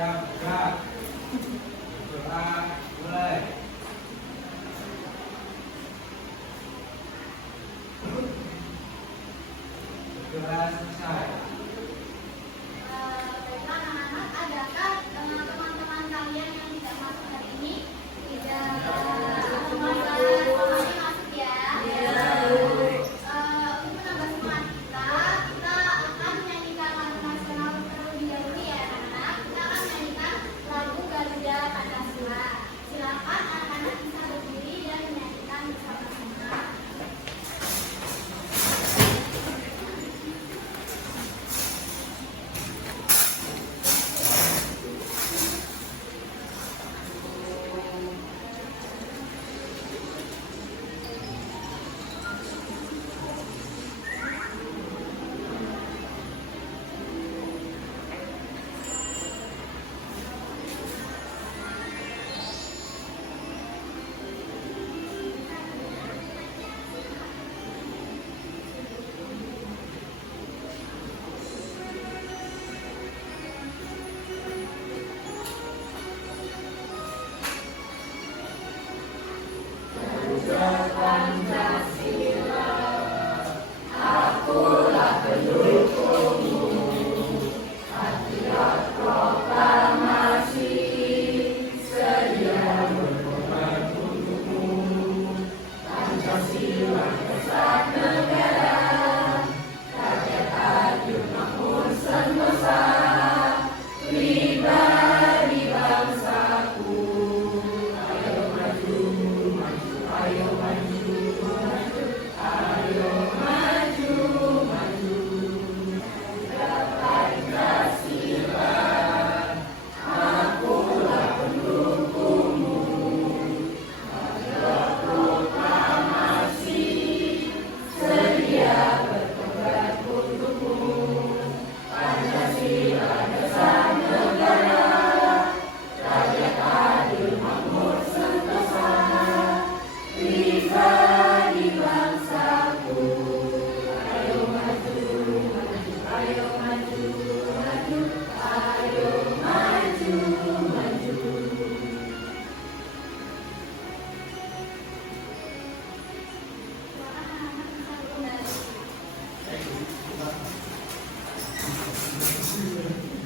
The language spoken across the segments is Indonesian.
Siap, gerak. Gerak, mulai. Gerak, selesai. Baiklah anak-anak, adakah teman-teman kalian yang tidak masuk hari ini? Tidak. Semuanya masuk ya. Untuk menambah semangat kita akan menyanyikan lagu nasional terlebih dahulu ya anak-anak. Kita akan menyanyikan lagu Garuda Pancasila. Silakan anak-anak bisa berdiri dan menyanyikan bersama-sama.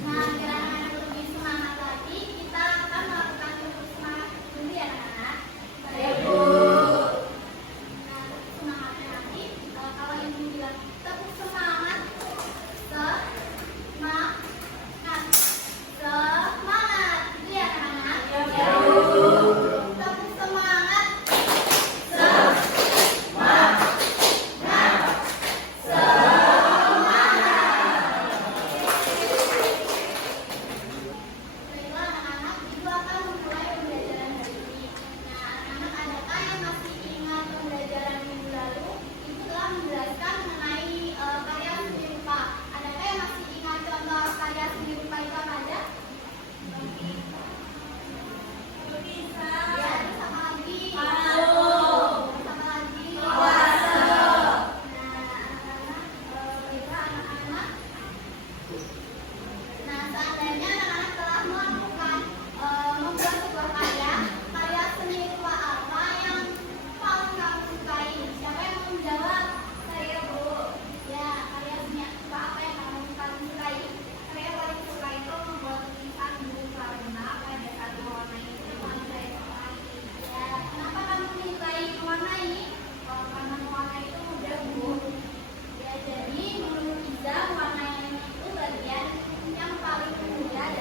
Nah, biar anak-anak lebih semangat lagi, kita akan melakukan tepuk semangat dulu ya anak-anak. Baik, Bu. Nah, tepuk semangatnya nanti kalau ibu bilang tepuk semangat, semangat, semangat, itu ya anak-anak. Ya, Bu. Tepuk semangat, baiklah anak-anak, ibu akan memulai pembelajaran hari ini. Nah, anak-anak adakah yang masih ingat pembelajaran minggu lalu? Ibu telah menjelaskan mengenai karya seni rupa. Adakah yang masih ingat contoh karya seni rupa itu apa aja? Bisa. Ya, terus apa lagi? Terus apa lagi? Nah, anak-anak, baiklah anak-anak. Nah, seandainya anak-anak telah melakukan membuat sebuah karya seni rupa apa yang paling kamu sukai? Siapa yang mau menjawab? Saya, Bu. Ya, karya seni rupa apa yang kamu paling sukai? Saya paling suka itu membuat lukisan, Bu, karena pada saat mewarnai itu paling saya sukai. Ya, kenapa kamu menyukai mewarnai? Karena mewarnai itu mudah, Bu. Ya, jadi menurut Iza, mewarnai itu bagian yang paling mudah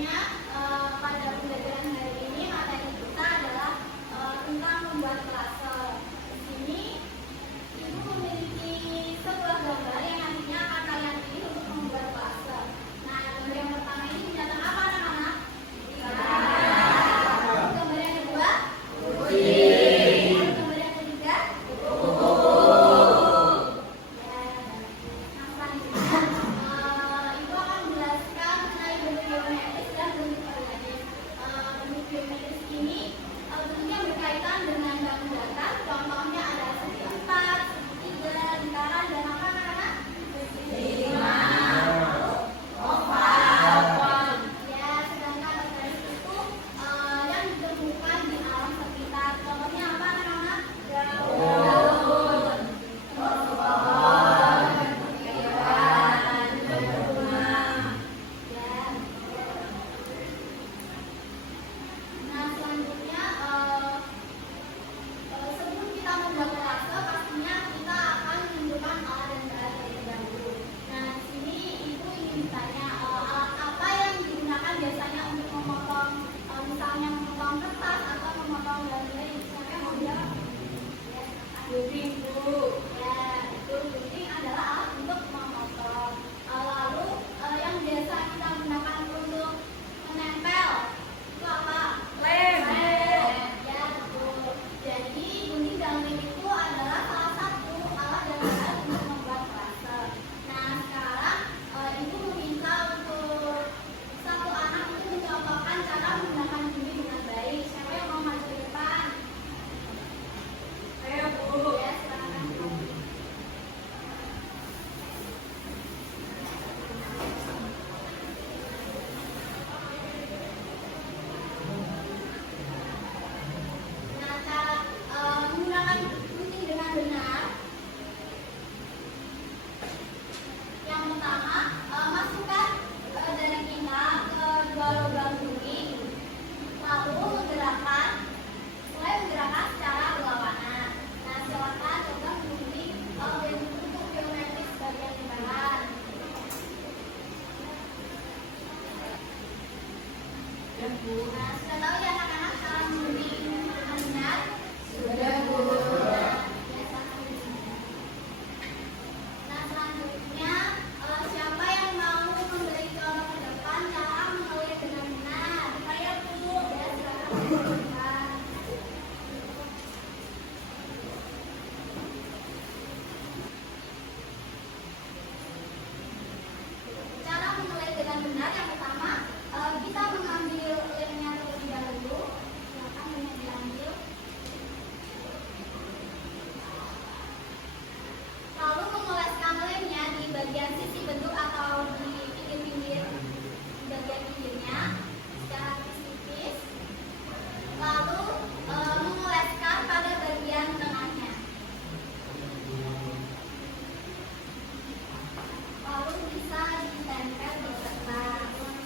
selanjutnya pada pembelajaran hari ini materi kita adalah tentang membuat klase. Di sini ibu memiliki sebuah gambar yang nantinya akan kalian pilih untuk membuat klase. Nah, gambar yang pertama ini menyatakan apa anak-anak? Gambar yang kedua? Gambar yang ketiga? Ibu akan menjelaskan mengenai bentuk geometris dan bentuk organik. Bentuk geometris ini bentuknya berkaitan dengan bangun datar. Contohnya ada segi 4, segi 3, lingkaran, dan apa anak-anak? Ya, sedangkan organik itu yang ditemukan di alam sekitar. Contohnya apa anak-anak? Daun. Nah, selanjutnya sebelum kita membuat klase, pastinya kita akan menunjukkan alat dan bahan terlebih dahulu. Nah, di sini ibu ingin bertanya alat apa yang digunakan biasanya untuk memotong, misalnya memotong kertas atau memotong galeri. Siapa yang mau jawab? Gunting, Bu. Ya, itu gunting adalah alat untuk memotong. Lalu yang biasa kita gunakan untuk menempel itu apa? Lem. Ya, betul. Jadi gunting dan lem itu adalah salah satu alat dan bahan untuk membuat klase. Nah, sekarang ibu meminta untuk satu anak untuk mencontohkan cara menggunakan gunting dengan baik. Siapa yang mau maju ke depan? Ayo, Bu. Ya, silakan. Nah, cara menggunakan gunting dengan benar. Yang pertama, masukkan jari kita ke dua lubang gunting, lalu menggerakkan secara berlawanan. Nah, silakan coba menggunting bentuk geometris bagian lingkaran. Nah, sudah tahu ya anak-anak cara menggunting dengan benar? Sudah, Bu. Nah, selanjutnya siapa yang mau memberi contoh ke depan cara mengelir dengan benar? Saya, Bu. Ya, silakan. Cara mengelir dengan benar yang pertama kita mengambil lemnya terlebih dahulu. Silakan lemnya diambil. Lalu mengoleskan lemnya di bagian sisi bentuk atau di pinggir-pinggir bagian pinggirnya secara tipis-tipis. Lalu mengoleskan pada bagian tengahnya. Lalu bisa ditempel di kertas.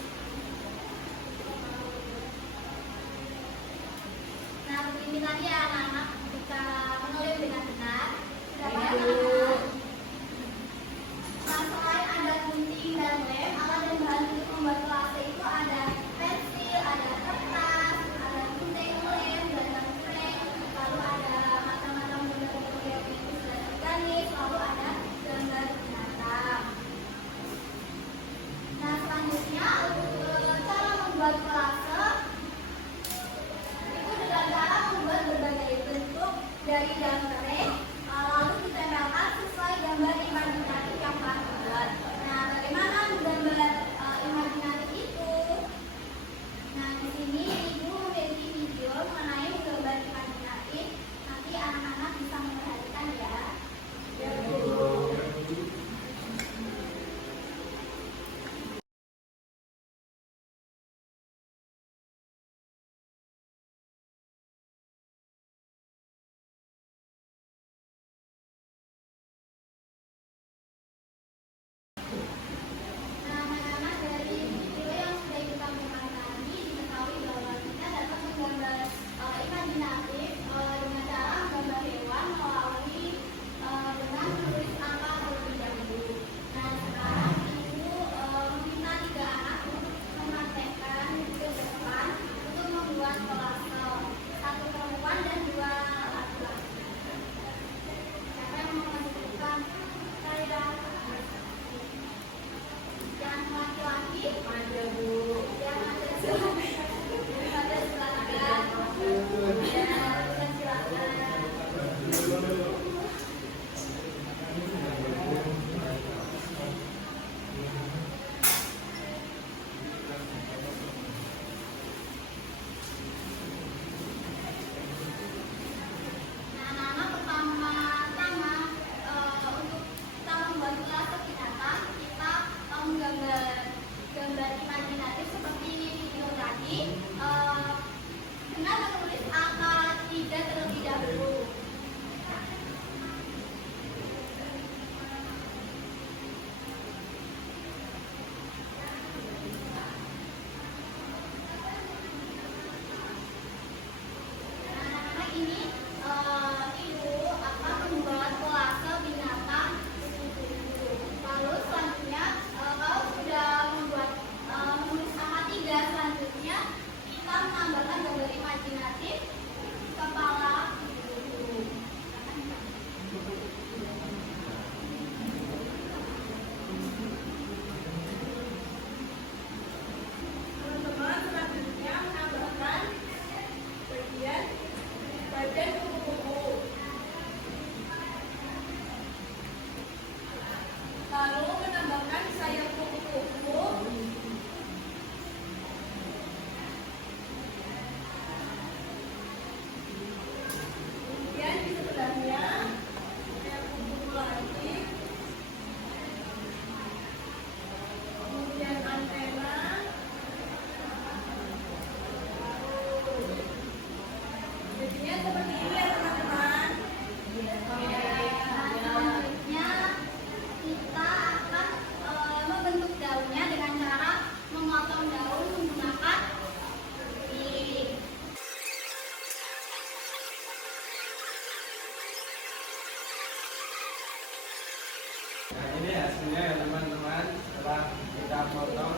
Nah, ini hasilnya ya teman-teman, setelah kita potong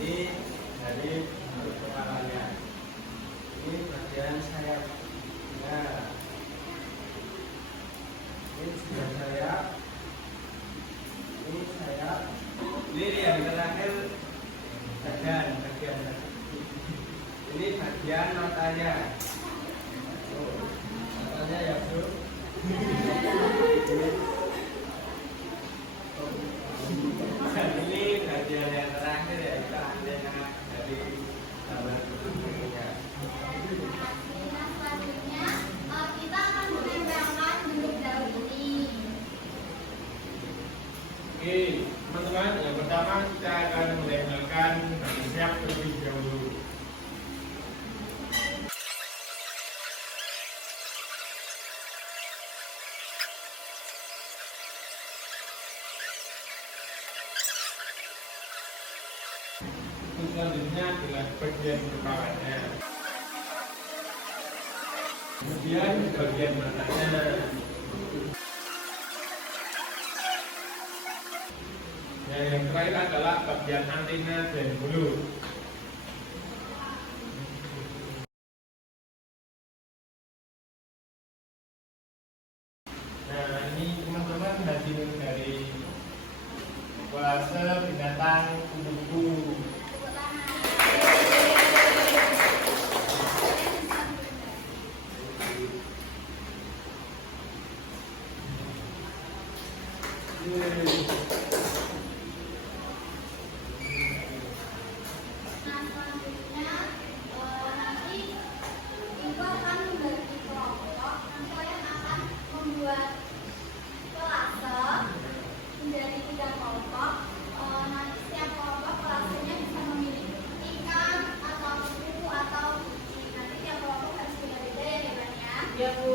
ini dari bentuk kepalanya. Ini bagian sayapnya. Ini sudah sayap. Ini sayap. Ini yang terakhir bagian. Ini bagian matanya. Oh, matanya ya bro. Ini bagian yang terakhir ya, itu antena dari gambar bentuknya. Nah, selanjutnya kita akan menempelkan bentuk daun ini. Oke, teman-teman, yang pertama kita akan menempelkan siap terlebih dahulu. Selanjutnya adalah bagian kepalanya, kemudian bagian matanya. Nah, yang terakhir adalah bagian antena dan mulut. Nah, ini teman-teman hasil dari kolase binatang kupu-kupu. Nah, selanjutnya nanti ibu akan membagi kelompok. Nanti kalian akan membuat kolase menjadi 3 kelompok. Nanti setiap kelompok kolasenya bisa memilih ikan atau kupu atau kucing. Nanti tiap kelompok harus beda-beda ya depannya. Ya Bu.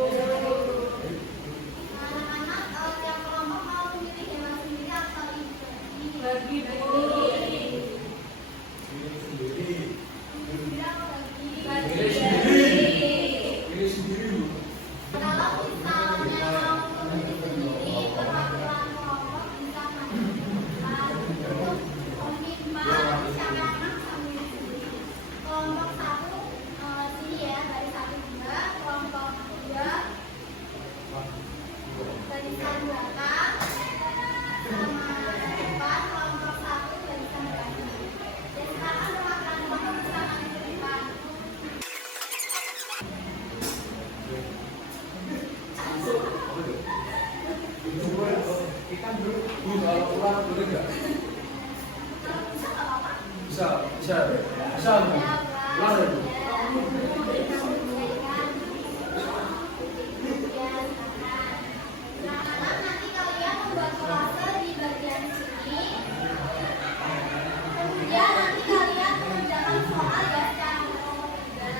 Anak-anak tiap kelompok mau memilih hewan sendiri atau individu. Bagi Kalau misalnya mau memilih sendiri, perwakilan kelompok bisa menentukan untuk komitmen siapa yang bisa memilih sendiri. Kelompok 1 sini ya, dari 1 2, kelompok 2 barisan belakang sama depan, kelompok 1 barisan belakang. Dan silakan perwakilan kelompok bisa menentukan. Ikan bro, kalau pulang boleh nggak? Kalau bisa nggak apa-apa. Bisa. Ya, Pulang ya? nanti kalian membuat kolase di bagian sini. Kemudian nanti kalian mengerjakan soal ya secara kelompok juga.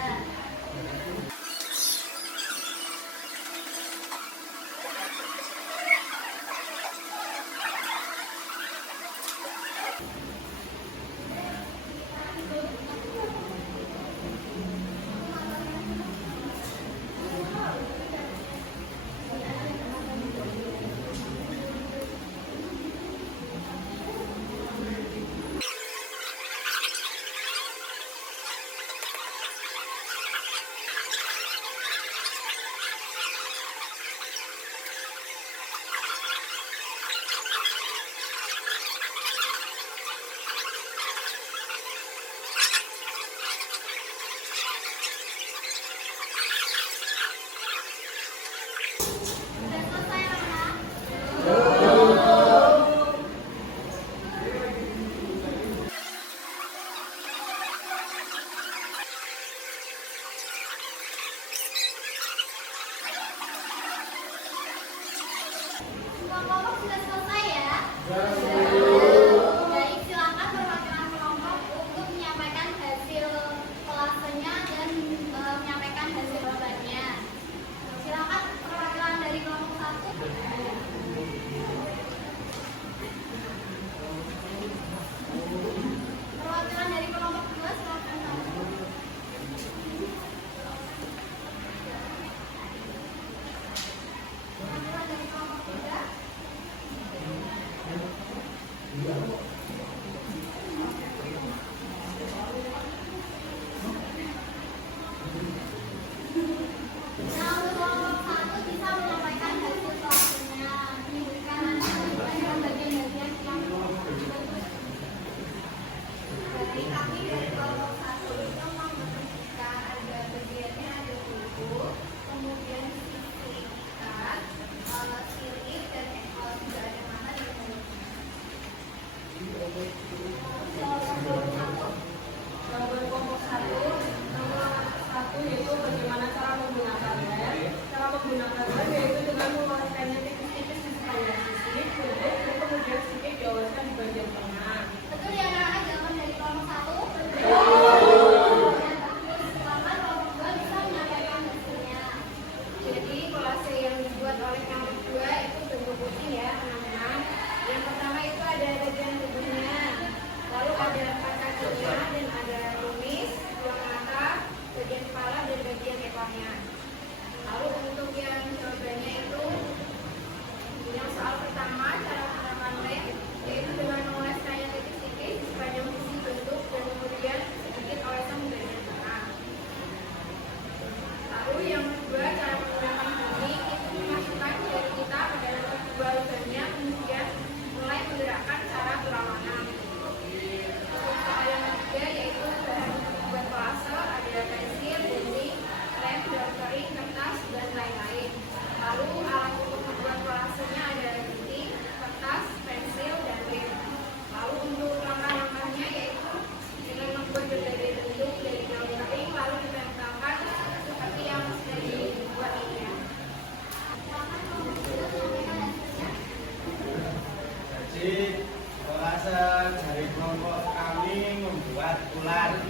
dari kelompok kami membuat ular.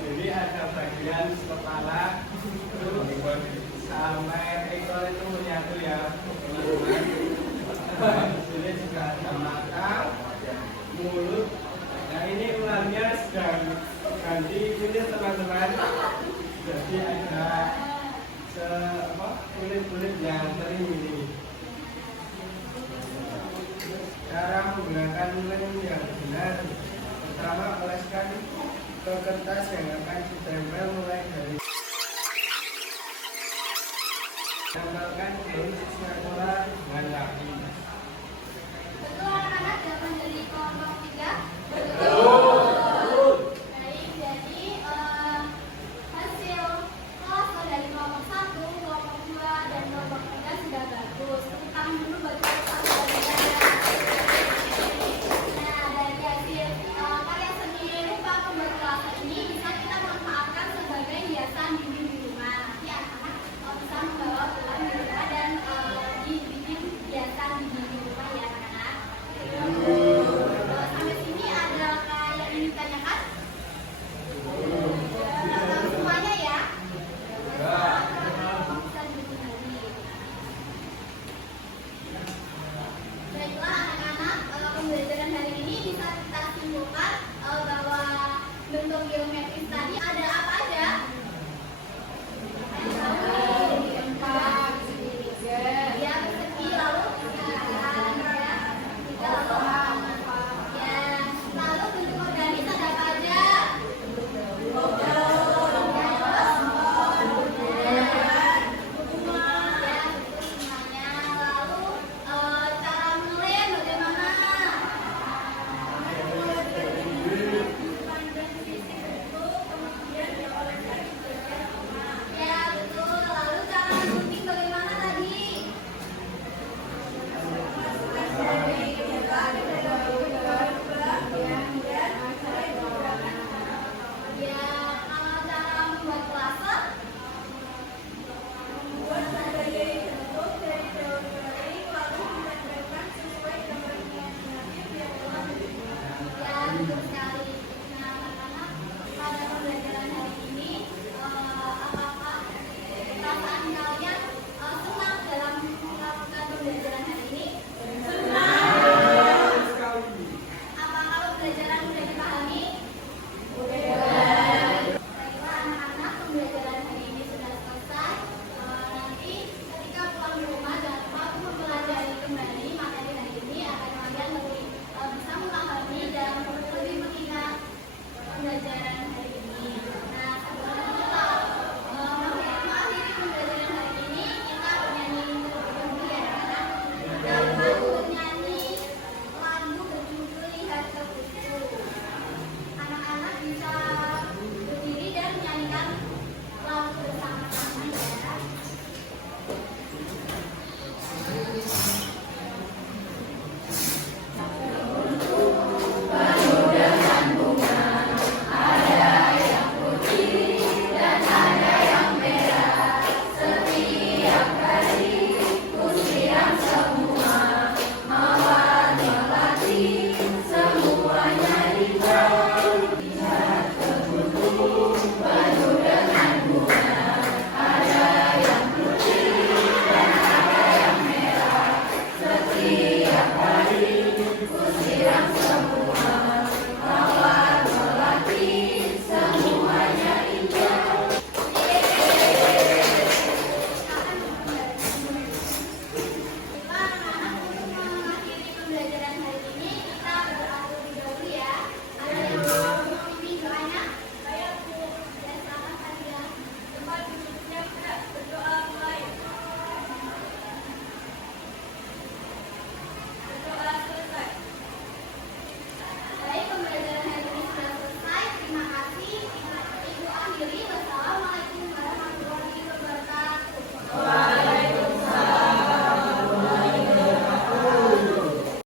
Jadi ada bagian kepala sampai ekor itu menyatu ya. Jadi juga ada mata, mulut. Nah ini ularnya sedang ganti kulit teman-teman. Jadi ada kulit-kulit yang kering ini. Cara menggunakan lem yang benar, pertama oleskan ke kertas yang akan ditempel mulai dari tempelkan daun sisa ular dengan rapi.